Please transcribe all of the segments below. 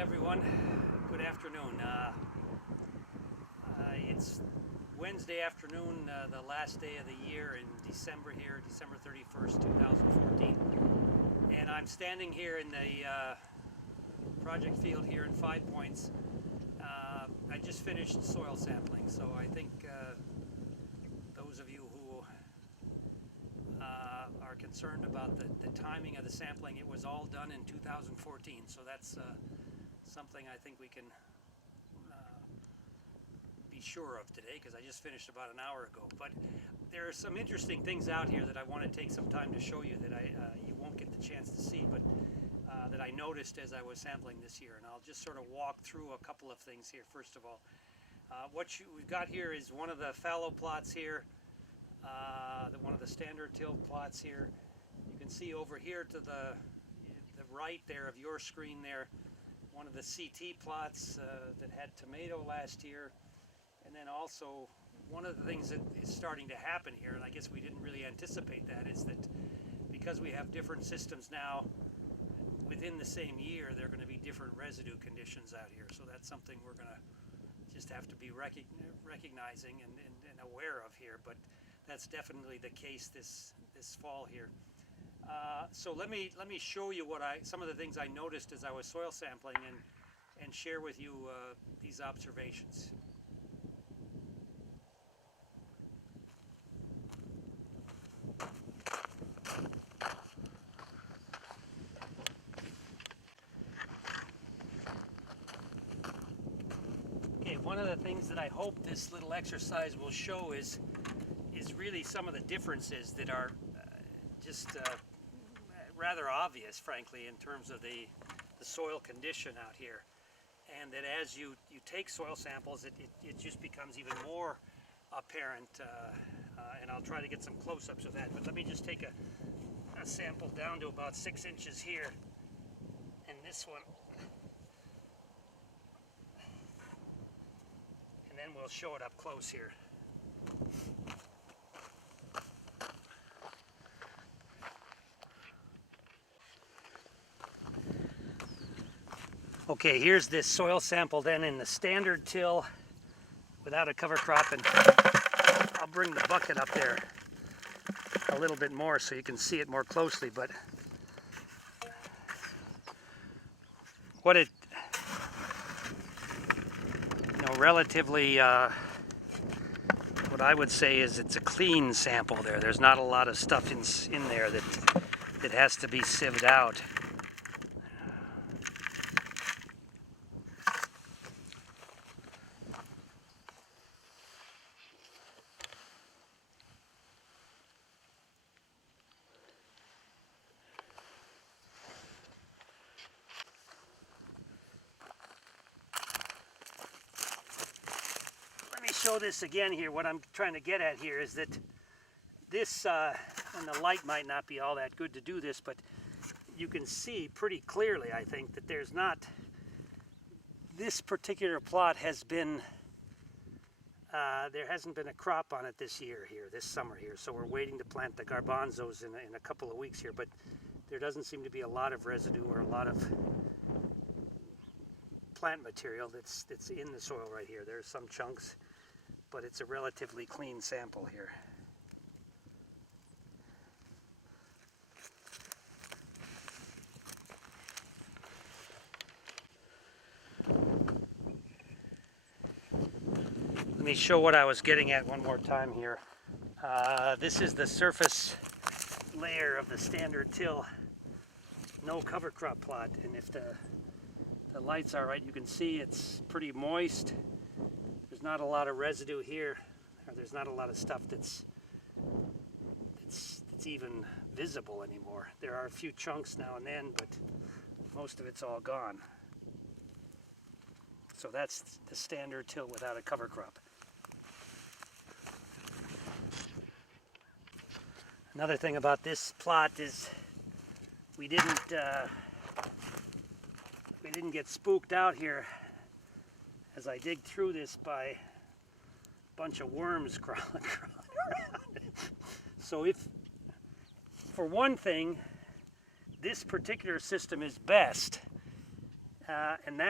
everyone. Good afternoon. It's Wednesday afternoon, the last day of the year in December here, December 31st, 2014. And I'm standing here in the project field here in 5 Points. I just finished soil sampling, so I think those of you who are concerned about the timing of the sampling, it was all done in 2014, so that's something I think we can be sure of today, because I just finished about an hour ago. But there are some interesting things out here that I want to take some time to show you that you won't get the chance to see, but that I noticed as I was sampling this year. And I'll just sort of walk through a couple of things here. First of all, what we've got here is one of the fallow plots here, one of the standard till plots here. You can see over here to the right there of your screen there, one of the CT plots that had tomato last year. And then also one of the things that is starting to happen here, and I guess we didn't really anticipate that, is that because we have different systems now within the same year, there are going to be different residue conditions out here. So that's something we're going to just have to be recognizing and aware of here. But that's definitely the case this fall here. So let me show you some of the things I noticed as I was soil sampling and share with you these observations. Okay, one of the things that I hope this little exercise will show is really some of the differences that are just rather obvious, frankly, in terms of the soil condition out here. And that as you take soil samples, it just becomes even more apparent, and I'll try to get some close-ups of that. But let me just take a sample down to about 6 inches here, and this one, and then we'll show it up close here. Okay, here's this soil sample then in the standard till without a cover crop, and I'll bring the bucket up there a little bit more so you can see it more closely. But what relatively, what I would say is it's a clean sample there. There's not a lot of stuff in there that has to be sieved out. Show this again here. What I'm trying to get at here is that this, and the light might not be all that good to do this, but you can see pretty clearly, I think, that there's not, this particular plot has been, there hasn't been a crop on it this summer here, so we're waiting to plant the garbanzos in a couple of weeks here, but there doesn't seem to be a lot of residue or a lot of plant material that's in the soil right here. There's some chunks, but it's a relatively clean sample here. Let me show what I was getting at one more time here. This is the surface layer of the standard till, no cover crop plot, and if the lights are right, you can see it's pretty moist. There's not a lot of residue here, or there's not a lot of stuff that's even visible anymore. There are a few chunks now and then, but most of it's all gone. So that's the standard till without a cover crop. Another thing about this plot is we didn't get spooked out here as I dig through this by a bunch of worms crawling around. So for one thing, this particular system is best And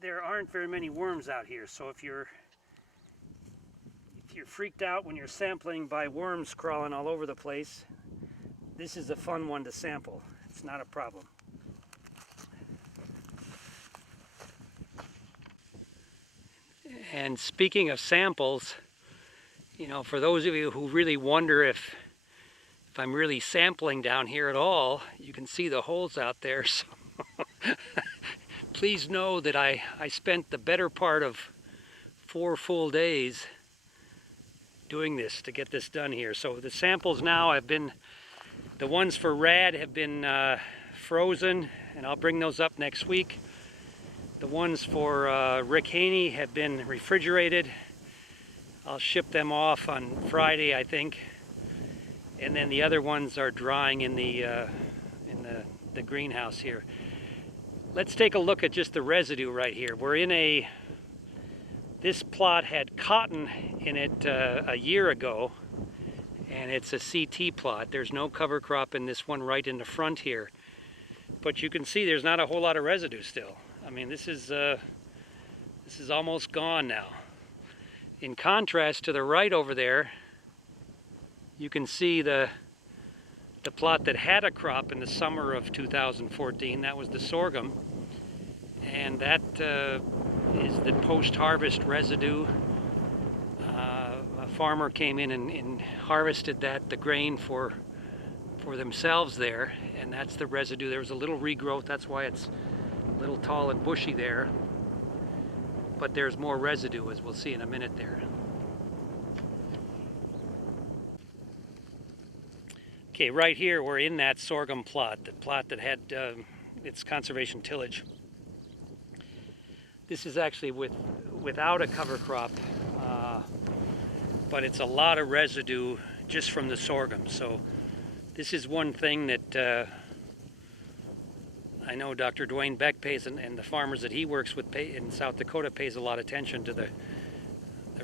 there aren't very many worms out here, so if you're freaked out when you're sampling by worms crawling all over the place, this is a fun one to sample. It's not a problem. And speaking of samples, you know, for those of you who really wonder if I'm really sampling down here at all, you can see the holes out there. So please know that I spent the better part of 4 full days doing this to get this done here. So the samples now have been, the ones for rad have been frozen, and I'll bring those up next week. The ones for Rick Haney have been refrigerated. I'll ship them off on Friday, I think. And then the other ones are drying in the greenhouse here. Let's take a look at just the residue right here. We're in this plot had cotton in it a year ago, and it's a CT plot. There's no cover crop in this one right in the front here. But you can see there's not a whole lot of residue still. I mean, this is almost gone now. In contrast to the right over there, you can see the plot that had a crop in the summer of 2014. That was the sorghum, and that is the post-harvest residue. A farmer came in and harvested the grain for themselves there, and that's the residue. There was a little regrowth, that's why it's a little tall and bushy there, but there's more residue, as we'll see in a minute there. Okay, right here we're in that sorghum plot, the plot that had its conservation tillage. This is actually without a cover crop, but it's a lot of residue just from the sorghum. So this is one thing that I know Dr. Dwayne Beck pays, and the farmers that he works with in South Dakota pays a lot of attention to the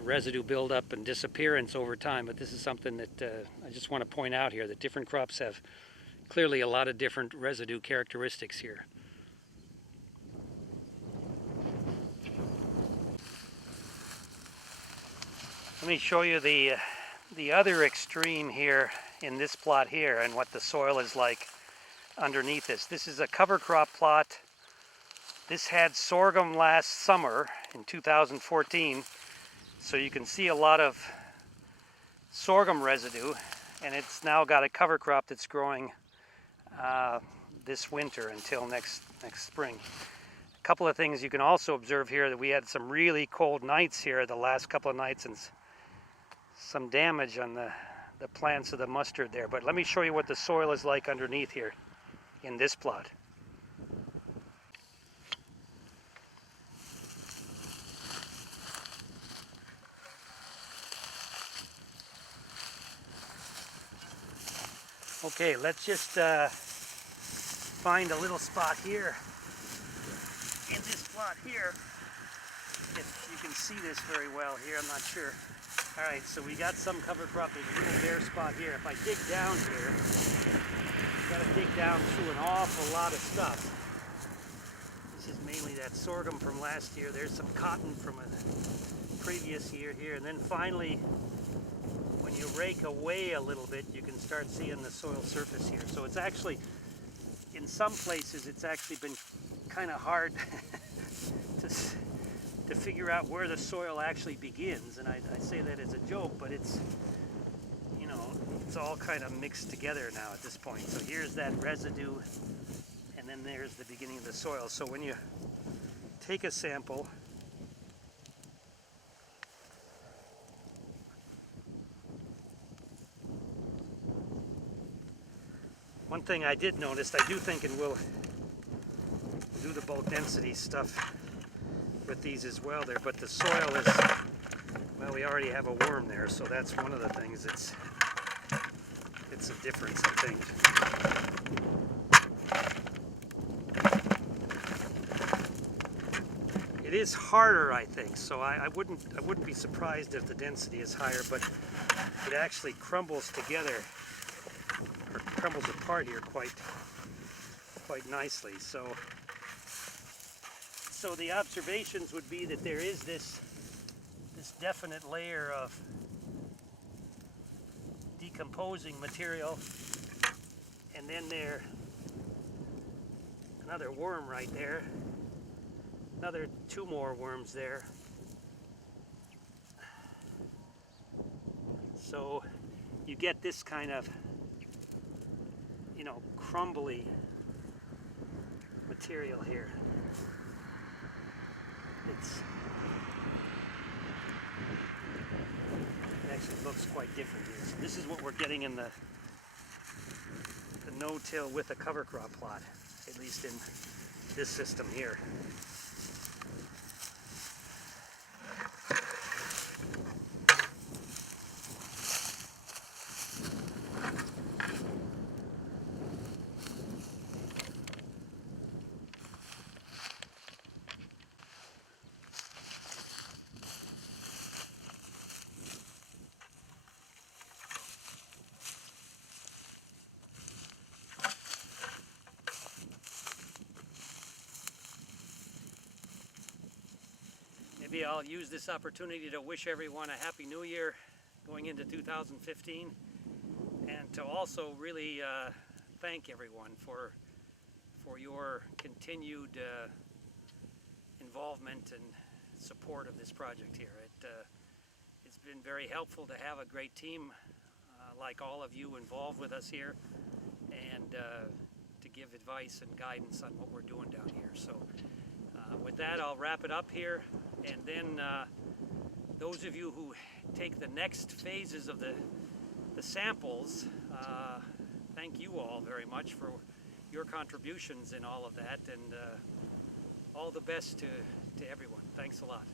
residue buildup and disappearance over time. But this is something that I just want to point out here, that different crops have clearly a lot of different residue characteristics here. Let me show you the other extreme here in this plot here and what the soil is like underneath this. This is a cover crop plot. This had sorghum last summer in 2014, so you can see a lot of sorghum residue, and it's now got a cover crop that's growing this winter until next spring. A couple of things you can also observe here, that we had some really cold nights here the last couple of nights, and some damage on the plants of the mustard there. But let me show you what the soil is like underneath here in this plot. Okay, let's just find a little spot here in this plot here. If you can see this very well here, I'm not sure. All right, so we got some cover crop. There's a little bare spot here. If I dig down here, you've got to dig down through an awful lot of stuff. This is mainly that sorghum from last year. There's some cotton from a previous year here. And then finally, when you rake away a little bit, you can start seeing the soil surface here. So it's actually, in some places, it's actually been kind of hard to figure out where the soil actually begins. And I say that as a joke, but it's, you know, it's all kind of mixed together now at this point. So here's that residue, and then there's the beginning of the soil. So when you take a sample, one thing I did notice, I do think, and we'll do the bulk density stuff with these as well there, but the soil is, well, we already have a worm there, so that's one of the things it's a difference, I think. It is harder, I think, so I wouldn't be surprised if the density is higher, but it actually crumbles together, or crumbles apart here quite quite nicely. So the observations would be that there is this definite layer of decomposing material, and then there another worm right there, another 2 more worms there. So you get this kind of, you know, crumbly material here. It actually looks quite different here. So this is what we're getting in the no-till with a cover crop plot, at least in this system here. Maybe I'll use this opportunity to wish everyone a Happy New Year going into 2015, and to also really thank everyone for your continued involvement and support of this project here. It's been very helpful to have a great team like all of you involved with us here, and to give advice and guidance on what we're doing down here. So with that, I'll wrap it up here, and then those of you who take the next phases of the samples, thank you all very much for your contributions in all of that, and all the best to everyone. Thanks a lot.